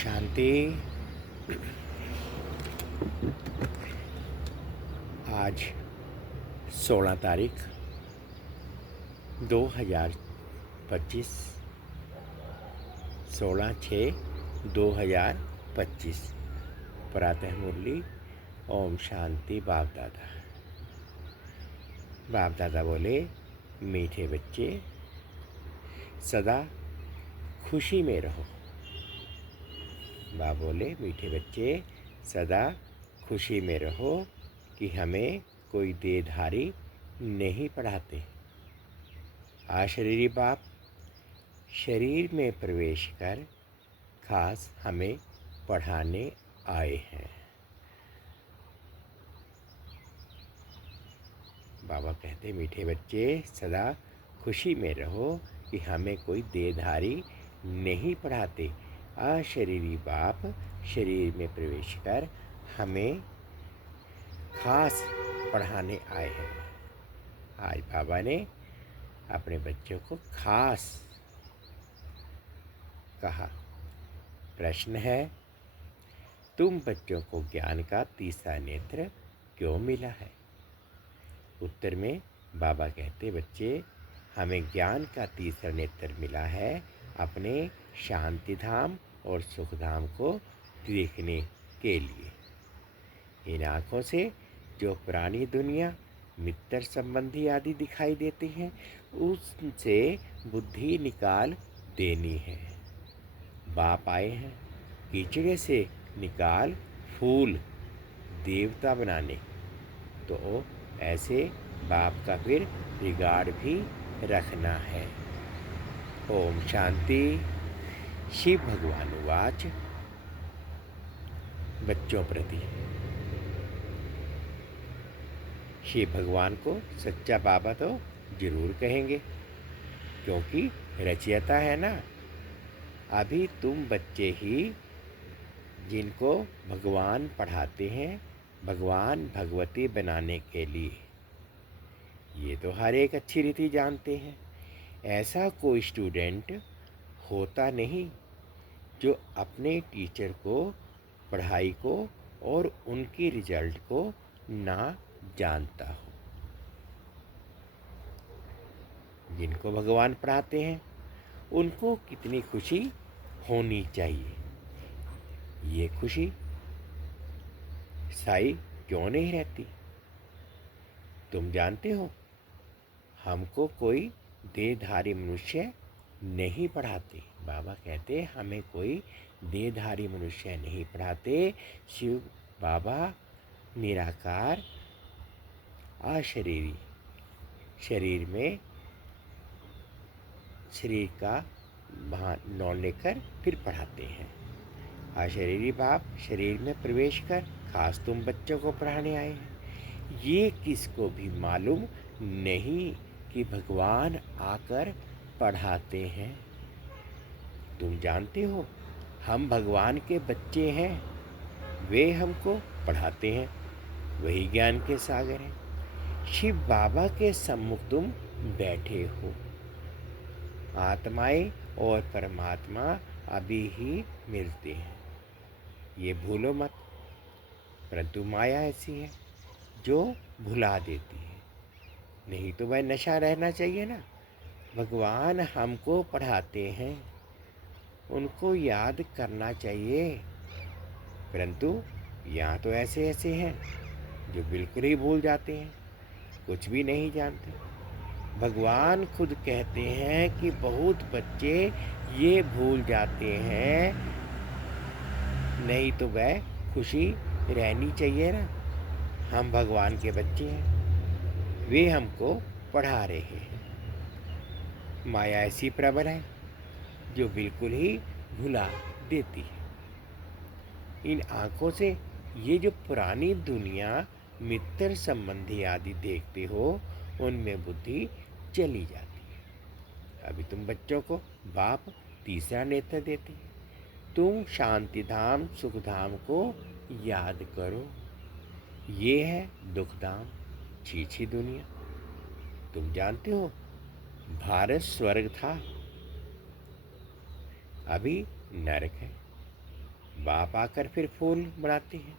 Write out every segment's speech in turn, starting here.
शांति। आज 16 तारीख 2025, 16/6/2025। प्रातः मुरली। ओम शांति। बाप दादा बोले, मीठे बच्चे सदा खुशी में रहो। बाप बोले, मीठे बच्चे सदा खुशी में रहो कि हमें कोई देहधारी नहीं पढ़ाते। अशरीरी बाप शरीर में प्रवेश कर खास हमें पढ़ाने आए हैं। बाबा कहते, मीठे बच्चे सदा खुशी में रहो कि हमें कोई देहधारी नहीं पढ़ाते। अशरीरी बाप शरीर में प्रवेश कर हमें खास पढ़ाने आए हैं। आज बाबा ने अपने बच्चों को खास कहा। प्रश्न है, तुम बच्चों को ज्ञान का तीसरा नेत्र क्यों मिला है? उत्तर में बाबा कहते, बच्चे हमें ज्ञान का तीसरा नेत्र मिला है अपने शांति धाम और सुख धाम को देखने के लिए। इन आँखों से जो पुरानी दुनिया, मित्र संबंधी आदि दिखाई देती हैं, उससे बुद्धि निकाल देनी है। बाप आए हैं कीचड़े से निकाल फूल देवता बनाने, तो ऐसे बाप का फिर रिगार्ड भी रखना है। ओम शांति। शिव भगवान वाच। बच्चों प्रति शिव भगवान को सच्चा बाबा तो जरूर कहेंगे, क्योंकि रचयिता है ना। अभी तुम बच्चे ही जिनको भगवान पढ़ाते हैं भगवान भगवती बनाने के लिए। ये तो हर एक अच्छी रीति जानते हैं। ऐसा कोई स्टूडेंट होता नहीं जो अपने टीचर को, पढ़ाई को और उनकी रिजल्ट को ना जानता हो। जिनको भगवान पढ़ाते हैं उनको कितनी खुशी होनी चाहिए। ये खुशी साई क्यों नहीं रहती? तुम जानते हो, हमको कोई देहधारी मनुष्य नहीं पढ़ाते। बाबा कहते, हमें कोई देहधारी मनुष्य नहीं पढ़ाते। शिव बाबा निराकार अशरीरी शरीर में शरीर का नॉन लेकर फिर पढ़ाते हैं। अशरीरी बाप शरीर में प्रवेश कर खास तुम बच्चों को पढ़ाने आए हैं। ये किसको भी मालूम नहीं कि भगवान आकर पढ़ाते हैं। तुम जानते हो, हम भगवान के बच्चे हैं, वे हमको पढ़ाते हैं, वही ज्ञान के सागर हैं। शिव बाबा के सम्मुख तुम बैठे हो। आत्माएं और परमात्मा अभी ही मिलते हैं, ये भूलो मत। परंतु माया ऐसी है जो भुला देती है। नहीं तो वह नशा रहना चाहिए ना। भगवान हमको पढ़ाते हैं, उनको याद करना चाहिए। परंतु यहाँ तो ऐसे ऐसे हैं जो बिल्कुल ही भूल जाते हैं, कुछ भी नहीं जानते। भगवान खुद कहते हैं कि बहुत बच्चे ये भूल जाते हैं। नहीं तो वह खुशी रहनी चाहिए ना। हम भगवान के बच्चे हैं, वे हमको पढ़ा रहे हैं। माया ऐसी प्रबल है जो बिल्कुल ही भुला देती है। इन आँखों से ये जो पुरानी दुनिया, मित्र संबंधी आदि देखते हो, उनमें बुद्धि चली जाती है। अभी तुम बच्चों को बाप तीसरा नेत्र देते हैं। तुम शांति धाम, सुख धाम को याद करो। ये है दुख धाम, छीछी दुनिया। तुम जानते हो, भारत स्वर्ग था, अभी नरक है। बाप आकर फिर फूल बनाते हैं।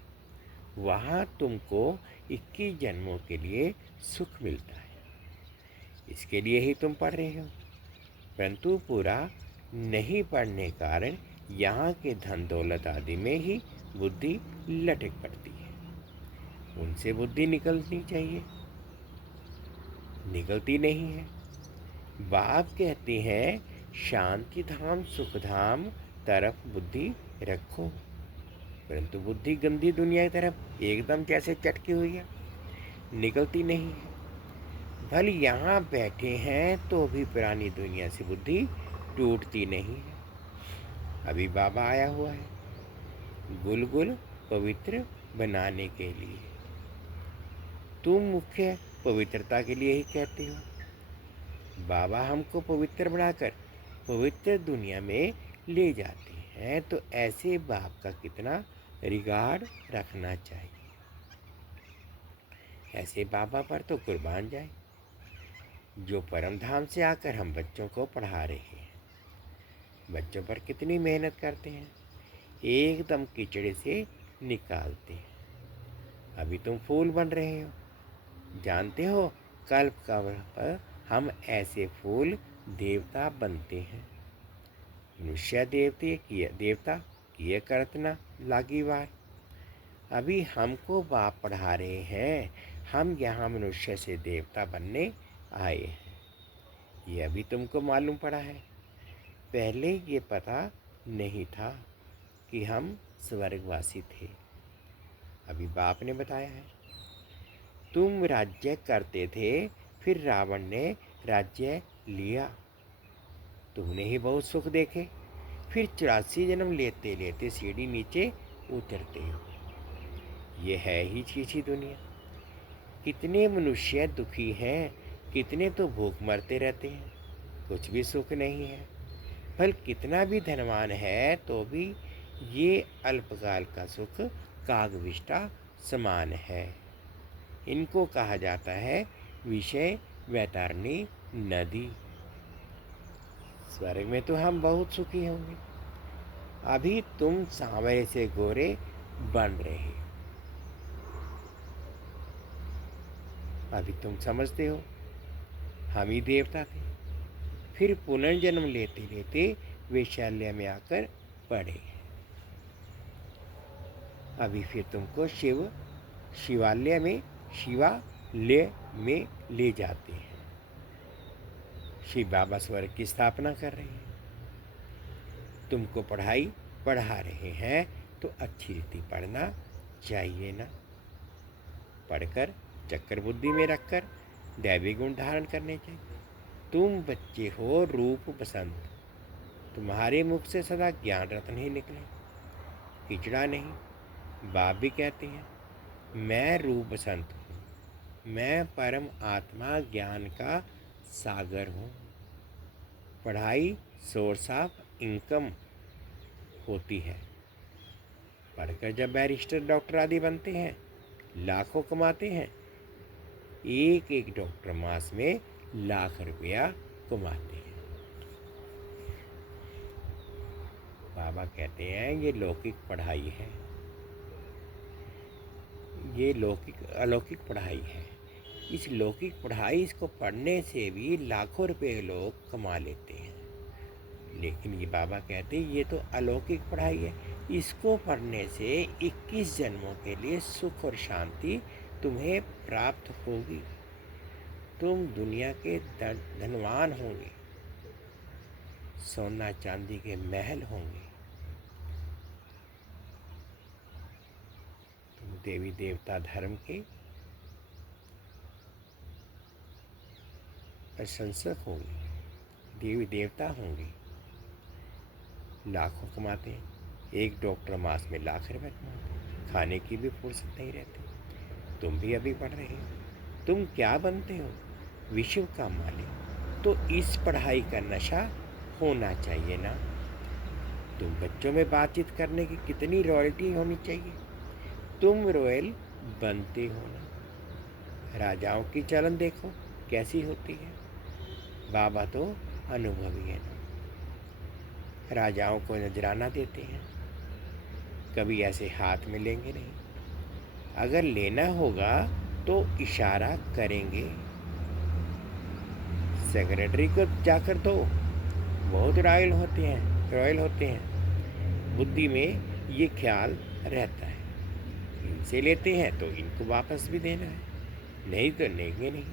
वहाँ तुमको 21 जन्मों के लिए सुख मिलता है। इसके लिए ही तुम पढ़ रहे हो, परंतु पूरा नहीं पढ़ने कारण यहाँ के धन दौलत आदि में ही बुद्धि लटक पड़ती है। उनसे बुद्धि निकलनी चाहिए, निकलती नहीं है। बाप कहते हैं शांति धाम सुख धाम तरफ बुद्धि रखो, परंतु बुद्धि गंदी दुनिया की तरफ एकदम जैसे चटकी हुई है, निकलती नहीं है। भले यहाँ बैठे हैं तो भी पुरानी दुनिया से बुद्धि टूटती नहीं है। अभी बाबा आया हुआ है गुलगुल पवित्र बनाने के लिए। तुम मुख्य पवित्रता के लिए ही कहते हो। बाबा हमको पवित्र बनाकर पवित्र दुनिया में ले जाते हैं, तो ऐसे बाप का कितना रिगार्ड रखना चाहिए। ऐसे बाबा पर तो कुर्बान जाए, जो परम धाम से आकर हम बच्चों को पढ़ा रहे हैं। बच्चों पर कितनी मेहनत करते हैं, एकदम कीचड़े से निकालते हैं। अभी तुम फूल बन रहे हो, जानते हो कल्प पर हम ऐसे फूल देवता बनते हैं। मनुष्य देवता किए करतना लागी वार। अभी हमको बाप पढ़ा रहे हैं, हम यहाँ मनुष्य से देवता बनने आए हैं। ये अभी तुमको मालूम पड़ा है, पहले ये पता नहीं था कि हम स्वर्गवासी थे। अभी बाप ने बताया है। तुम राज्य करते थे, फिर रावण ने राज्य लिया, तुमने ही बहुत सुख देखे, फिर 84 जन्म लेते लेते सीढ़ी नीचे उतरते हो। ये है ही चीची दुनिया। कितने मनुष्य दुखी हैं, कितने तो भूख मरते रहते हैं, कुछ भी सुख नहीं है। फल कितना भी धनवान है तो भी ये अल्पकाल का सुख कागविष्टा समान है। इनको कहा जाता है विषय वैतरणी नदी। स्वर्ग में तो हम बहुत सुखी होंगे। अभी तुम सांवरे से गोरे बन रहे हो। अभी तुम समझते हो हम ही देवता थे, फिर पुनर्जन्म लेते लेते वैशाल्य में आकर पड़े। अभी फिर तुमको शिवालय में ले जाते हैं। शिव बाबा स्वर्ग की स्थापना कर रहे हैं, तुमको पढ़ा रहे हैं, तो अच्छी रीति पढ़ना चाहिए ना। पढ़कर चक्कर बुद्धि में रखकर दैवी गुण धारण करने चाहिए। तुम बच्चे हो रूप बसंत, तुम्हारे मुख से सदा ज्ञान रत्न ही निकले, किचड़ा नहीं। बाप भी कहते हैं मैं रूप बसंत हूँ, मैं परम आत्मा ज्ञान का सागर हूँ। पढ़ाई सोर्स ऑफ इनकम होती है। पढ़कर जब बैरिस्टर डॉक्टर आदि बनते हैं, लाखों कमाते हैं। एक एक डॉक्टर मास में लाख रुपया कमाते हैं। बाबा कहते हैं ये लौकिक पढ़ाई है, ये अलौकिक पढ़ाई है। इस लौकिक पढ़ाई इसको पढ़ने से भी लाखों रुपए लोग कमा लेते हैं, लेकिन ये बाबा कहते हैं ये तो अलौकिक पढ़ाई है। इसको पढ़ने से 21 जन्मों के लिए सुख और शांति तुम्हें प्राप्त होगी। तुम दुनिया के धनवान होंगे, सोना चांदी के महल होंगे। तुम देवी देवता धर्म के प्रशंसक होंगे, देवी देवता होंगे। लाखों कमाते हैं, एक डॉक्टर मास में लाख रुपए कमाते हैं, खाने की भी फुर्सत नहीं रहती। तुम भी अभी पढ़ रहे हो, तुम क्या बनते हो? विश्व का मालिक। तो इस पढ़ाई का नशा होना चाहिए ना। तुम बच्चों में बातचीत करने की कितनी रॉयल्टी होनी चाहिए। तुम रॉयल बनते हो ना। राजाओं की चलन देखो कैसी होती है। बाबा तो अनुभवी है ना, राजाओं को नजराना देते हैं। कभी ऐसे हाथ में लेंगे नहीं। अगर लेना होगा तो इशारा करेंगे। सेक्रेटरी को जाकर दो, बहुत रॉयल होते हैं। बुद्धि में ये ख्याल रहता है, इनसे लेते हैं तो इनको वापस भी देना है, नहीं तो लेंगे नहीं।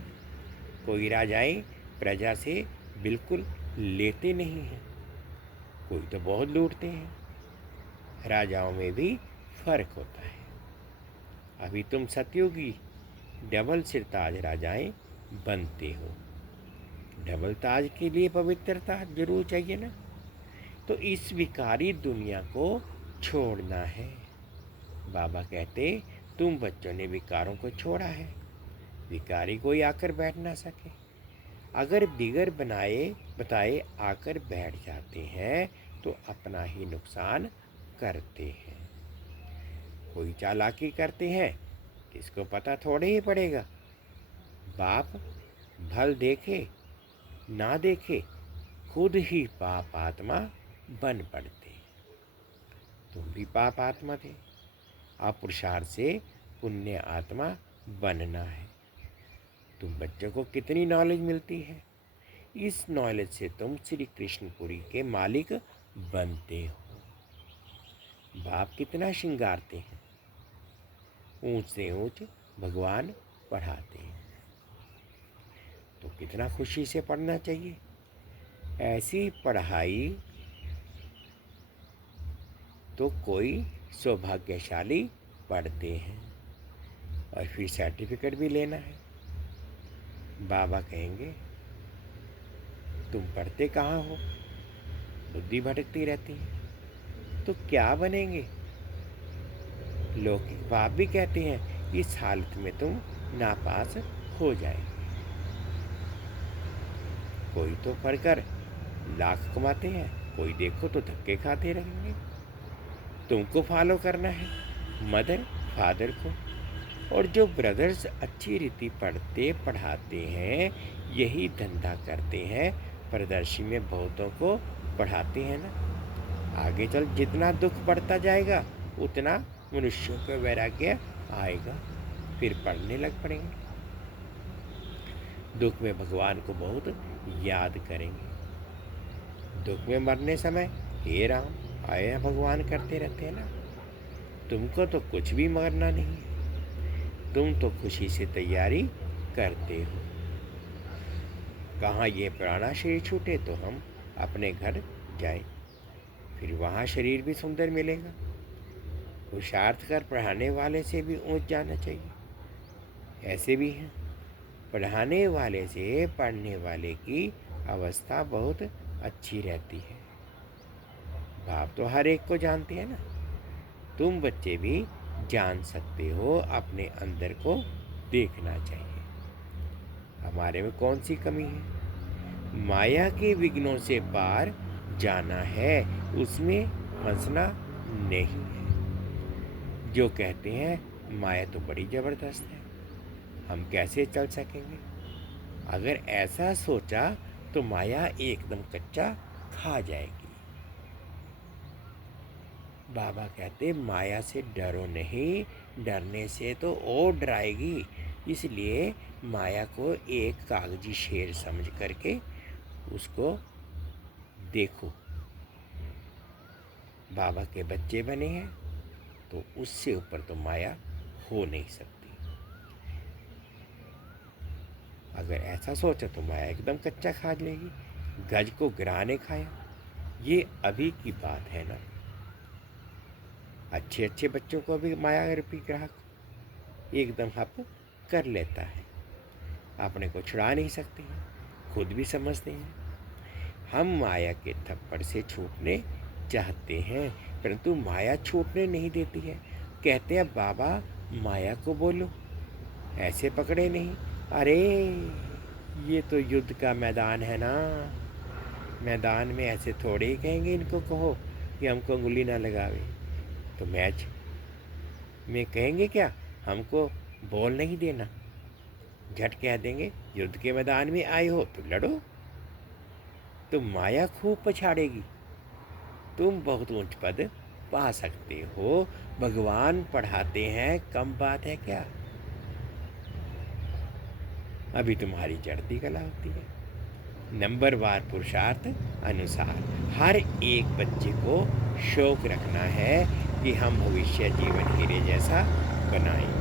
कोई राजाएं प्रजा से बिल्कुल लेते नहीं हैं, कोई तो बहुत लूटते हैं। राजाओं में भी फर्क होता है। अभी तुम सतयुगी डबल सिरताज राजाएं बनते हो। डबल ताज के लिए पवित्रता जरूर चाहिए ना। तो इस विकारी दुनिया को छोड़ना है। बाबा कहते तुम बच्चों ने विकारों को छोड़ा है, विकारी कोई आकर बैठ ना सके। अगर बिगर बनाए बताए आकर बैठ जाते हैं तो अपना ही नुकसान करते हैं। कोई चालाकी करते हैं, किसको पता थोड़े ही पड़ेगा। बाप भल देखे ना देखे खुद ही पाप आत्मा बन पड़ते। तुम भी पाप आत्मा थे, अब पुरुषार्थ से पुण्य आत्मा बनना है। तुम बच्चों को कितनी नॉलेज मिलती है, इस नॉलेज से तुम श्री कृष्णपुरी के मालिक बनते हो। बाप कितना श्रृंगारते हैं, ऊंच से ऊंच भगवान पढ़ाते हैं, तो कितना खुशी से पढ़ना चाहिए। ऐसी पढ़ाई तो कोई सौभाग्यशाली पढ़ते हैं और फिर सर्टिफिकेट भी लेना है। बाबा कहेंगे तुम पढ़ते कहाँ हो, बुद्धि भटकती रहती है, तो क्या बनेंगे। लौकिक बाप भी कहते हैं इस हालत में तुम नापास हो जाएंगे। कोई तो पढ़कर लाख कमाते हैं, कोई देखो तो धक्के खाते रहेंगे। तुमको फॉलो करना है मदर फादर को। और जो ब्रदर्स अच्छी रीति पढ़ते पढ़ाते हैं, यही धंधा करते हैं, प्रदर्शी में बहुतों को पढ़ाते हैं ना। आगे चल जितना दुख बढ़ता जाएगा उतना मनुष्यों को वैराग्य आएगा, फिर पढ़ने लग पड़ेंगे। दुख में भगवान को बहुत याद करेंगे। दुख में मरने समय हे राम आया भगवान करते रहते हैं ना। तुमको तो कुछ भी मरना नहीं है, तुम तो खुशी से तैयारी करते हो। कहाँ ये पुराना शरीर छूटे तो हम अपने घर जाएं, फिर वहाँ शरीर भी सुंदर मिलेगा। पुरुषार्थ कर पढ़ाने वाले से भी ऊंच जाना चाहिए। ऐसे भी हैं, पढ़ाने वाले से पढ़ने वाले की अवस्था बहुत अच्छी रहती है। बाप तो हर एक को जानते हैं ना। तुम बच्चे भी जान सकते हो, अपने अंदर को देखना चाहिए हमारे में कौन सी कमी है। माया के विघ्नों से पार जाना है, उसमें फंसना नहीं है। जो कहते हैं माया तो बड़ी ज़बरदस्त है, हम कैसे चल सकेंगे। अगर ऐसा सोचा तो माया एकदम कच्चा खा जाएगी। बाबा कहते माया से डरो नहीं, डरने से तो और डराएगी। इसलिए माया को एक कागजी शेर समझ करके उसको देखो। बाबा के बच्चे बने हैं तो उससे ऊपर तो माया हो नहीं सकती। अगर ऐसा सोचा तो माया एकदम कच्चा खा लेगी। गज को गिराने खाया, ये अभी की बात है ना। अच्छे अच्छे बच्चों को भी माया रूपी ग्राहक एकदम हप कर लेता है। अपने को छुड़ा नहीं सकते हैं, खुद भी समझते हैं। हम माया के थप्पड़ से छूटने चाहते हैं, परंतु माया छूटने नहीं देती है। कहते हैं बाबा माया को बोलो, ऐसे पकड़े नहीं। अरे ये तो युद्ध का मैदान है ना, मैदान में ऐसे थोड़े ही कहेंगे इनको कहो कि हमको उंगली ना लगावे। तो मैच में कहेंगे क्या हमको बॉल नहीं देना, झट कह देंगे युद्ध के मैदान में आए हो तो लड़ो। तो माया खूब पछाड़ेगी, तुम बहुत ऊंच पद पा सकते हो। भगवान पढ़ाते हैं, कम बात है क्या? अभी तुम्हारी चढ़ती कला होती है। नंबरवार पुरुषार्थ अनुसार हर एक बच्चे को शौक रखना है कि हम भविष्य जीवन हीरे जैसा बनाएं।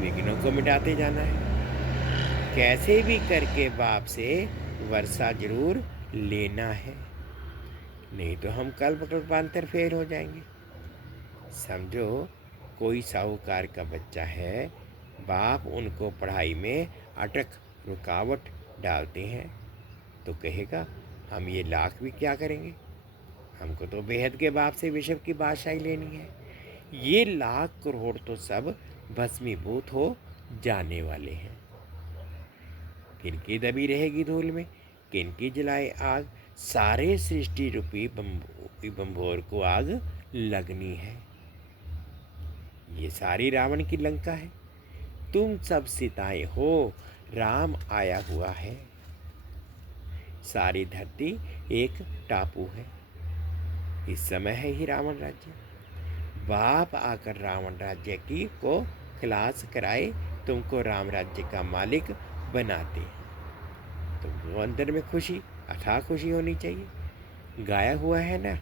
विघ्नों को मिटाते जाना है। कैसे भी करके बाप से वर्षा जरूर लेना है, नहीं तो हम कल्प कल्पांतर फेल हो जाएंगे। समझो, कोई साहूकार का बच्चा है, बाप उनको पढ़ाई में अटक रुकावट डालते हैं तो कहेगा हम ये लाख भी क्या करेंगे, हमको तो बेहद के बाप से विश्व की बादशाही लेनी है। ये लाख करोड़ तो सब भस्मीभूत हो जाने वाले हैं। किनकी दबी रहेगी धूल में, किनकी जलाए आग, सारे सृष्टि रूपी बंभोर को आग लगनी है। ये सारी रावण की लंका है। तुम सब सीताएं हो, राम आया हुआ है। सारी धरती एक टापू है। इस समय है ही रावण राज्य। बाप आकर रावण राज्य की को खलास कराए, तुमको राम राज्य का मालिक बनाते हैं। तुमको अंदर में खुशी, अथाह खुशी होनी चाहिए। गाया हुआ है ना,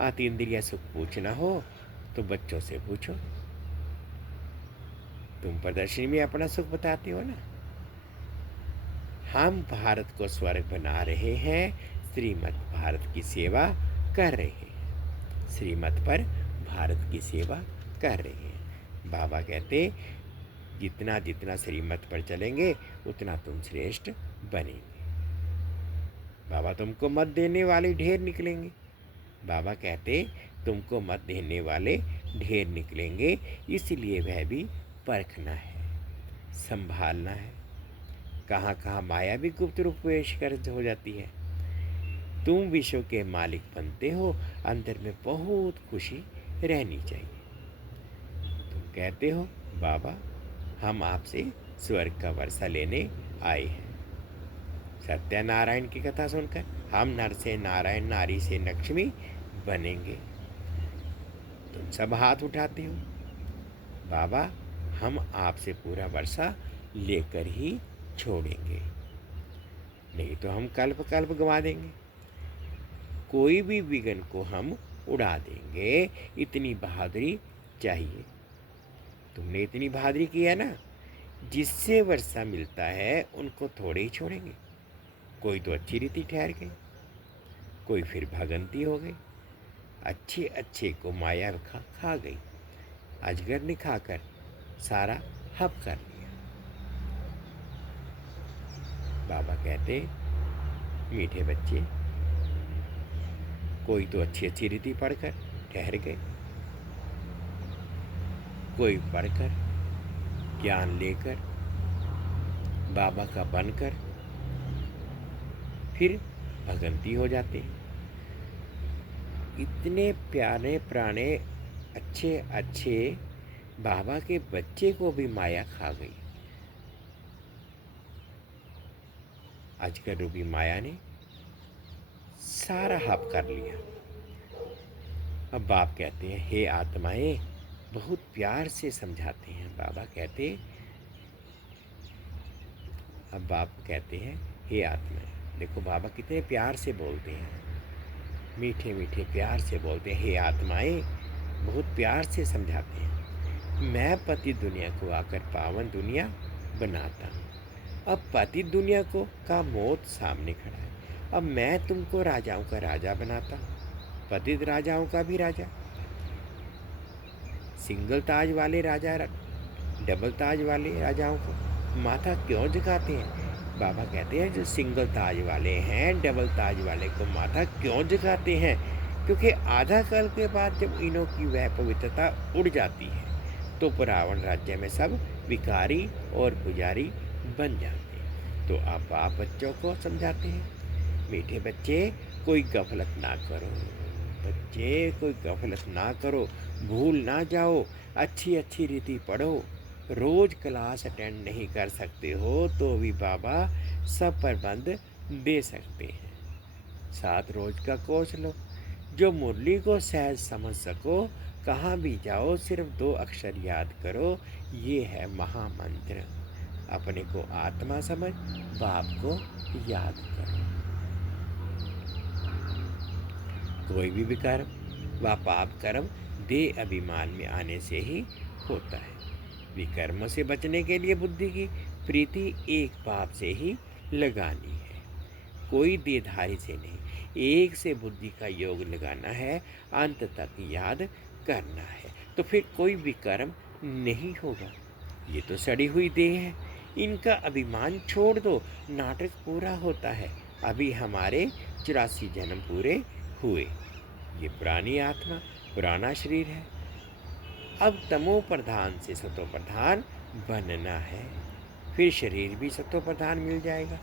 आतीन्द्रिय सुख पूछना हो तो बच्चों से पूछो। तुम प्रदर्शनी में अपना सुख बताते हो ना। हम भारत को स्वर्ग बना रहे हैं, श्रीमद् भारत की सेवा कर रहे हैं। श्रीमद् पर भारत की सेवा कर रहे हैं। बाबा कहते जितना जितना श्रीमद् पर चलेंगे उतना तुम श्रेष्ठ बनेंगे। बाबा तुमको मत देने वाले ढेर निकलेंगे। बाबा कहते तुमको मत देने वाले ढेर निकलेंगे, इसलिए वह भी परखना है, संभालना है। कहाँ कहाँ माया भी गुप्त रूप प्रवेश कर हो जाती है। तुम विश्व के मालिक बनते हो, अंदर में बहुत खुशी रहनी चाहिए। तुम कहते हो बाबा हम आपसे स्वर्ग का वर्षा लेने आए हैं। सत्यनारायण की कथा सुनकर हम नर से नारायण, नारी से लक्ष्मी बनेंगे। तुम सब हाथ उठाते हो, बाबा हम आपसे पूरा वर्षा लेकर ही छोड़ेंगे, नहीं तो हम कल्प कल्प गवा देंगे। कोई भी विघ्न को हम उड़ा देंगे। इतनी बहादुरी चाहिए। तुमने इतनी बहादुरी की है ना, जिससे वर्षा मिलता है उनको थोड़े ही छोड़ेंगे। कोई तो अच्छी रीति ठहर गई, कोई फिर भगंती हो गई। अच्छे अच्छे को माया खा गई। अजगर ने खाकर सारा हप कर लिया। बाबा कहते मीठे बच्चे, कोई तो अच्छी अच्छी रीति पढ़कर ठहर गए, कोई पढ़कर ज्ञान लेकर बाबा का बनकर फिर भगंती हो जाते हैं। इतने प्यारे प्राणे अच्छे अच्छे बाबा के बच्चे को भी माया खा गई। अजगर रूपी माया ने सारा हप कर लिया। अब बाप कहते हैं हे आत्माएं, बहुत प्यार से समझाते हैं। बाबा कहते, अब बाप कहते हैं हे आत्माएं, देखो बाबा कितने प्यार से बोलते हैं, मीठे मीठे प्यार से बोलते हैं। हे आत्माएं, बहुत प्यार से समझाते हैं। मैं पति दुनिया को आकर पावन दुनिया बनाता हूँ। अब पति दुनिया को का मौत सामने खड़ा है। अब मैं तुमको राजाओं का राजा बनाता हूँ, पतित राजाओं का भी राजा। सिंगल ताज वाले राजा, डबल ताज वाले राजाओं को माथा क्यों झुकाते हैं? बाबा कहते हैं जो सिंगल ताज वाले हैं, डबल ताज वाले को माथा क्यों झुकाते हैं? क्योंकि आधा काल के बाद जब इनों की वह पवित्रता उड़ जाती है तो रावण राज्य में सब भिखारी और पुजारी बन जाते हैं। तो अब आप बच्चों को समझाते हैं, मीठे बच्चे कोई गफलत ना करो, बच्चे कोई गफलत ना करो, भूल ना जाओ, अच्छी अच्छी रीति पढ़ो। रोज़ क्लास अटेंड नहीं कर सकते हो तो भी बाबा सब प्रबंध दे सकते हैं। 7 रोज का कोर्स लो, जो मुरली को सहज समझ सको, कहाँ भी जाओ सिर्फ 2 अक्षर याद करो, ये है महामंत्र। अपने को आत्मा समझ, बाप को याद करो। कोई भी विकर्म व पाप कर्म देह अभिमान में आने से ही होता है। विकर्मों से बचने के लिए बुद्धि की प्रीति एक बाप से ही लगानी है, कोई देहधारी से नहीं। एक से बुद्धि का योग लगाना है, अंत तक याद करना है, तो फिर कोई विकर्म नहीं होगा। ये तो सड़ी हुई देह है, इनका अभिमान छोड़ दो, नाटक पूरा होता है। अभी हमारे 84 जन्म पूरे हुए। ये पुरानी आत्मा, पुराना शरीर है। अब तमो प्रधान से सतो प्रधान बनना है, फिर शरीर भी सतो प्रधान मिल जाएगा।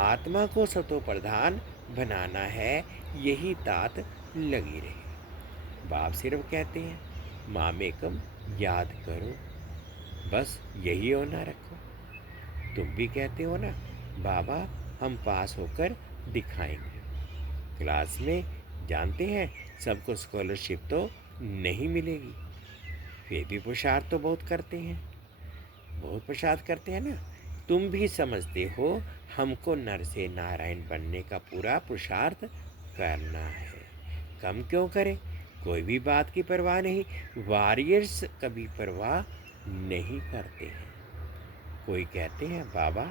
आत्मा को सतो प्रधान बनाना है, यही तात लगी रहे। बाप सिर्फ कहते हैं मामेकम याद करो, बस यही होना रखो। तुम भी कहते हो ना बाबा हम पास होकर दिखाएंगे। क्लास में जानते हैं सबको स्कॉलरशिप तो नहीं मिलेगी, फिर भी पुरुषार्थ तो बहुत करते हैं, बहुत पुरुषार्थ करते हैं ना। तुम भी समझते हो हमको नर से नारायण बनने का पूरा पुरुषार्थ करना है। कम क्यों करें, कोई भी बात की परवाह नहीं। वॉरियर्स कभी परवाह नहीं करते हैं। कोई कहते हैं बाबा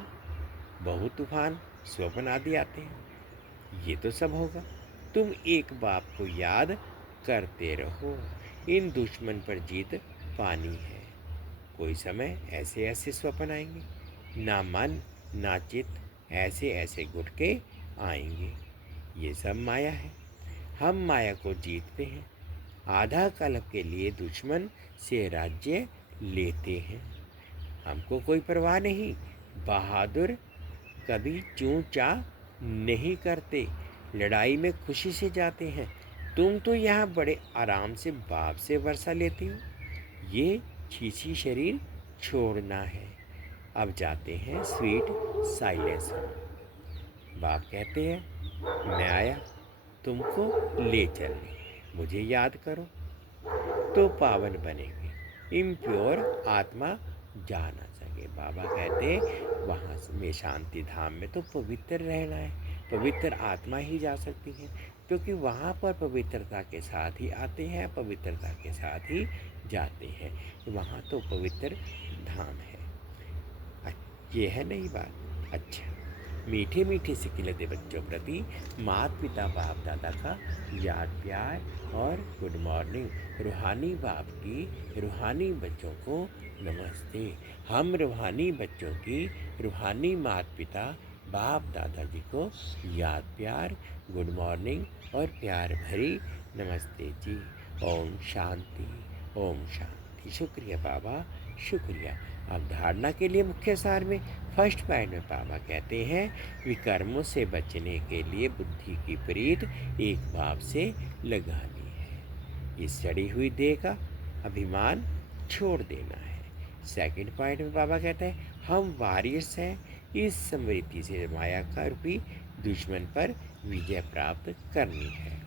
बहुत तूफान स्वप्न आदि आते हैं, ये तो सब होगा। तुम एक बाप को याद करते रहो, इन दुश्मन पर जीत पानी है। कोई समय ऐसे ऐसे स्वप्न आएंगे, ना मन ना चित्त, ऐसे ऐसे गुटके आएंगे। ये सब माया है, हम माया को जीतते हैं। आधा कल्प के लिए दुश्मन से राज्य लेते हैं, हमको कोई परवाह नहीं। बहादुर कभी चूं चा नहीं करते, लड़ाई में खुशी से जाते हैं। तुम तो यहाँ बड़े आराम से बाप से वर्षा लेती हो। ये छीछी शरीर छोड़ना है। अब जाते हैं स्वीट साइलेंस में। बाप कहते हैं मैं आया तुमको ले चलने, मुझे याद करो तो पावन बनेंगे। इम्प्योर आत्मा जा ना सके। बाबा कहते वहाँ में शांति धाम में तो पवित्र रहना है, पवित्र आत्मा ही जा सकती है, क्योंकि वहाँ पर पवित्रता के साथ ही आते हैं, पवित्रता के साथ ही जाते हैं। वहाँ तो पवित्र धाम है। ये है नई बात। अच्छा, मीठे मीठे से खिलते बच्चों प्रति माता पिता बाप दादा का याद प्यार और गुड मॉर्निंग। रूहानी बाप की रूहानी बच्चों को नमस्ते। हम रूहानी बच्चों की रूहानी माता पिता बाप दादाजी को याद प्यार, गुड मॉर्निंग और प्यार भरी नमस्ते जी। ओम शांति, ओम शांति। शुक्रिया बाबा, शुक्रिया। अब धारणा के लिए मुख्य सार में फर्स्ट पॉइंट में बाबा कहते हैं विकर्मों से बचने के लिए बुद्धि की प्रीत एक भाव से लगानी है। इस सड़ी हुई देह का अभिमान छोड़ देना है। सेकंड पॉइंट में बाबा कहते हैं हम वॉरियर्स हैं, इस समृद्धि से माया का रूपी दुश्मन पर विजय प्राप्त करनी है,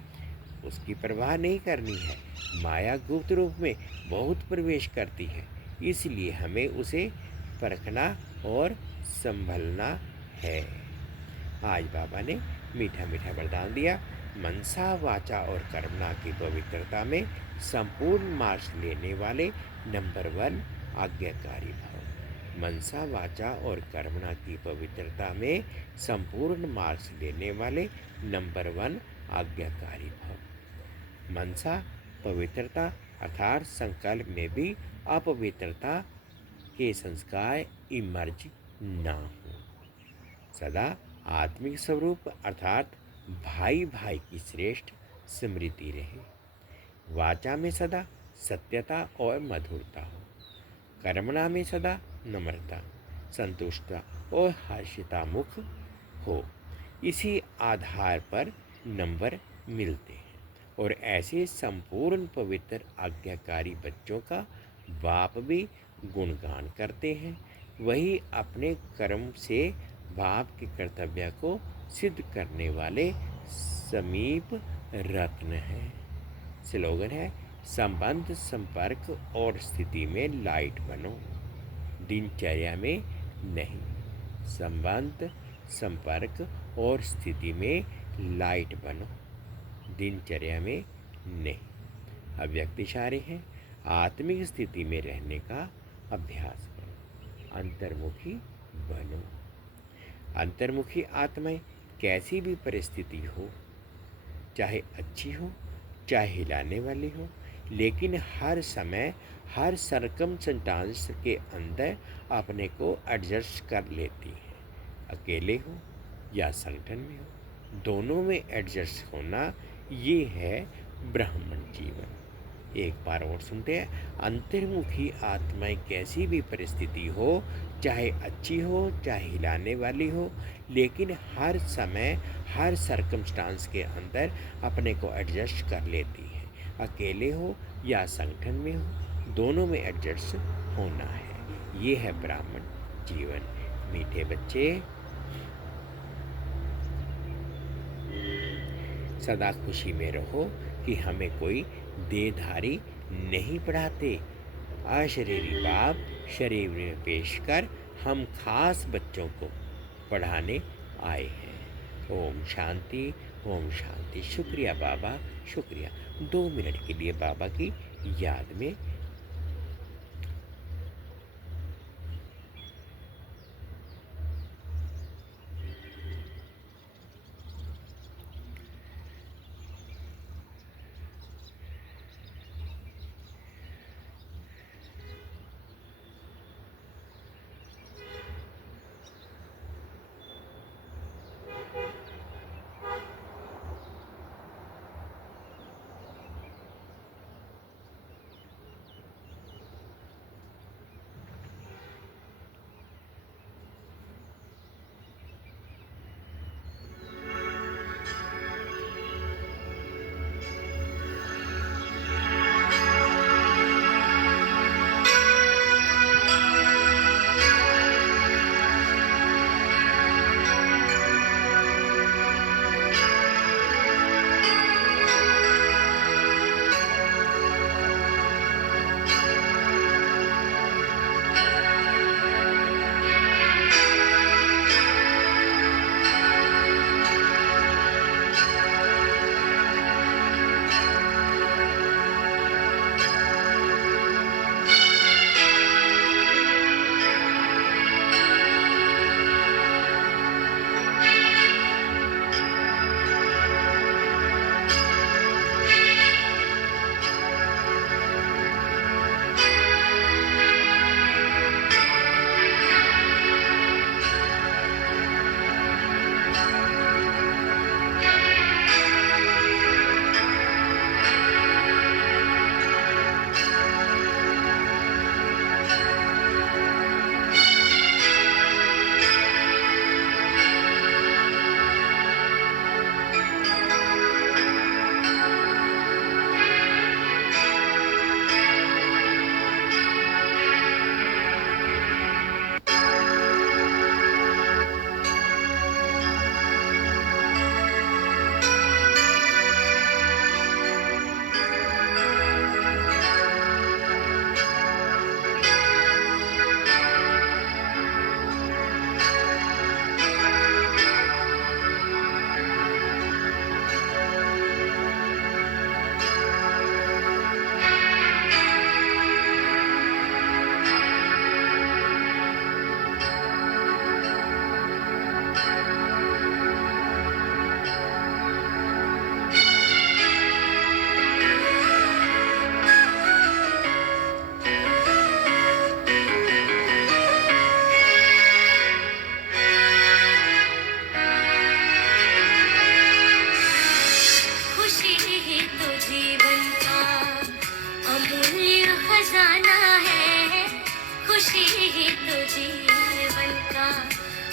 उसकी परवाह नहीं करनी है। माया गुप्त रूप में बहुत प्रवेश करती है, इसलिए हमें उसे परखना और संभलना है। आज बाबा ने मीठा मीठा वरदान दिया, मनसा वाचा और कर्मणा की पवित्रता में संपूर्ण मार्क्स लेने वाले नंबर 1 आज्ञाकारी भव। मनसा वाचा और कर्मणा की पवित्रता में संपूर्ण मार्क्स लेने वाले नंबर 1 आज्ञाकारी भव। मनसा पवित्रता अर्थात संकल्प में भी अपवित्रता के संस्कार इमर्ज ना हो। सदा आत्मिक स्वरूप अर्थात भाई भाई की श्रेष्ठ स्मृति रहे। वाचा में सदा सत्यता और मधुरता हो। कर्मणा में सदा नम्रता, संतुष्टता और हर्षिता मुख हो। इसी आधार पर नंबर मिलते हैं और ऐसे संपूर्ण पवित्र आज्ञाकारी बच्चों का बाप भी गुणगान करते हैं। वही अपने कर्म से बाप के कर्तव्य को सिद्ध करने वाले समीप रत्न है। स्लोगन है, संबंध, संपर्क और स्थिति में लाइट बनो, दिनचर्या में नहीं। संबंध, संपर्क और स्थिति में लाइट बनो, दिनचर्या में नहीं। अव्यक्त इशारे हैं, आत्मिक स्थिति में रहने का अभ्यास करो, अंतर्मुखी बनो। अंतर्मुखी आत्माएं कैसी भी परिस्थिति हो, चाहे अच्छी हो चाहे हिलाने वाली हो, लेकिन हर समय हर सरकमस्टांस के अंदर अपने को एडजस्ट कर लेती हैं। अकेले हो या संगठन में हो, दोनों में एडजस्ट होना, ये है ब्राह्मण जीवन। एक बार और सुनते हैं, अंतर्मुखी आत्माएं कैसी भी परिस्थिति हो, चाहे अच्छी हो चाहे हिलाने वाली हो, लेकिन हर समय हर सरकमस्टांस के अंदर अपने को एडजस्ट कर लेती है। अकेले हो या संगठन में हो, दोनों में एडजस्ट होना है। ये है ब्राह्मण जीवन। मीठे बच्चे, सदा खुशी में रहो कि हमें कोई देहधारी नहीं पढ़ाते। अशरीरी बाप शरीर में पेश कर हम खास बच्चों को पढ़ाने आए हैं। ओम शांति, ओम शांति। शुक्रिया बाबा, शुक्रिया। 2 मिनट के लिए बाबा की याद में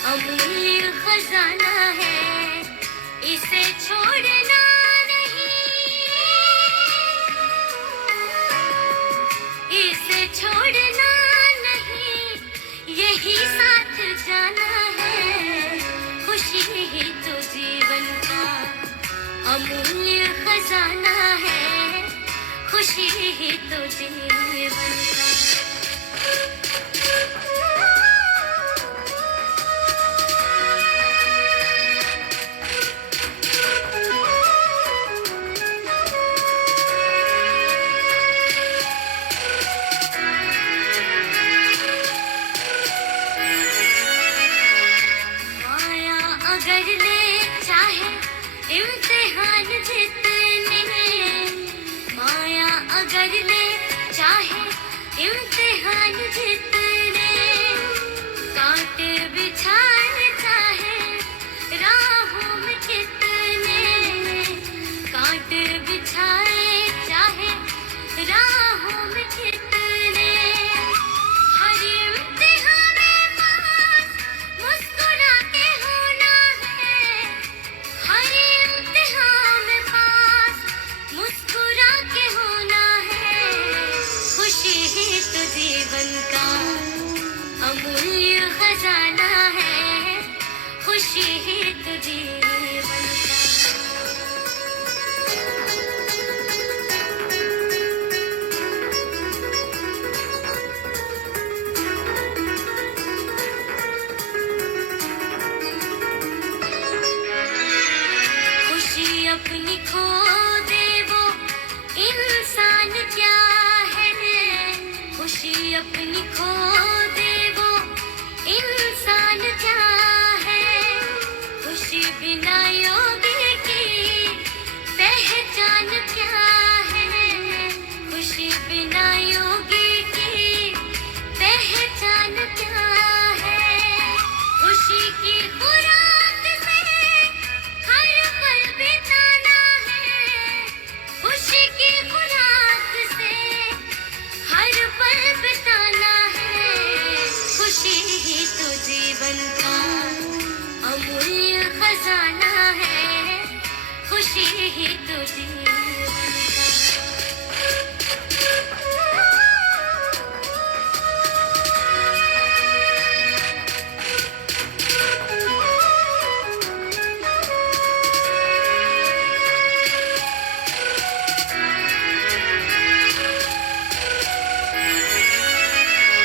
अमूल्य खजाना है, इसे छोड़ना नहीं, इसे छोड़ना नहीं, यही साथ जाना है। खुशी ही तो जीवन का अमूल्य खजाना है, खुशी ही तो जीवन का। माया अगर ले चाहे इम्तिहान जितने, माया अगर ले चाहे इम्तिहान जितने, कांटे बिछाए चाहे राहों में कितने, कांटे बिछाए चाहे राहों में कितने, हर इम्तिहान में पास मुस्कुरा के होना है, हर इम्तिहान में पास मुस्कुरा के होना है, खुशी ही तो जीवन का अमूल्य खजाना है, खुशी ही तो जीवन का। खुशी अपनी खो दे वो इंसान क्या है, खुशी अपनी खो दे वो इंसान क्या है, खुशी बिना योगी की पहचान क्या है, खुशी बिना योगी की पहचान क्या है, खुशी की खुराक से हर पल बिताना है, खुशी की खुराक से हर पल बिताना है, खुशी ही तो जीवन का अमूल्य खजाना है, खुशी ही तो जीवन का।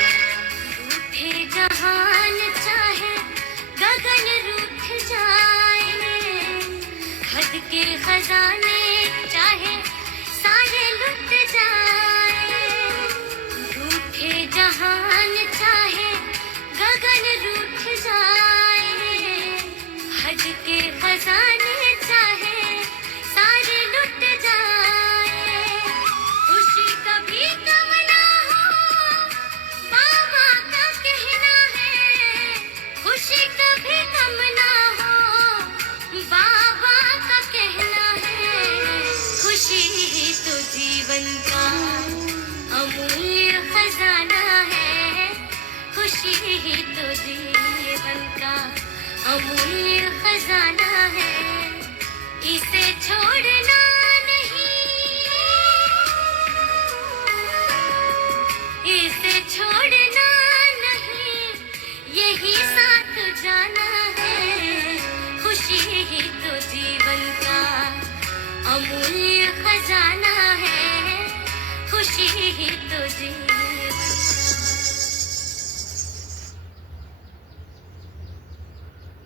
रूठे जहान चाहे गगन रूठ जाए, हद के खजाने चाहे सारे लुट जाए, रूठे जहान चाहे गगन रूठ जाए, हद के खजाने चाहे सारे लुट जाए, खुशी कभी कम ना हो बाबा का कहना है, खुशी कभी कम ना हो बाबा का कहना है, खुशी ही तो जीवन का अमूल्य खजाना है, खुशी ही तो जीवन का अमूल्य खजाना है, इसे छोड़ना नहीं, इसे छोड़ना नहीं, यही साथ जाना है, खुशी ही तो जीवन का अमूल्य खजाना है, खुशी ही तो जीवन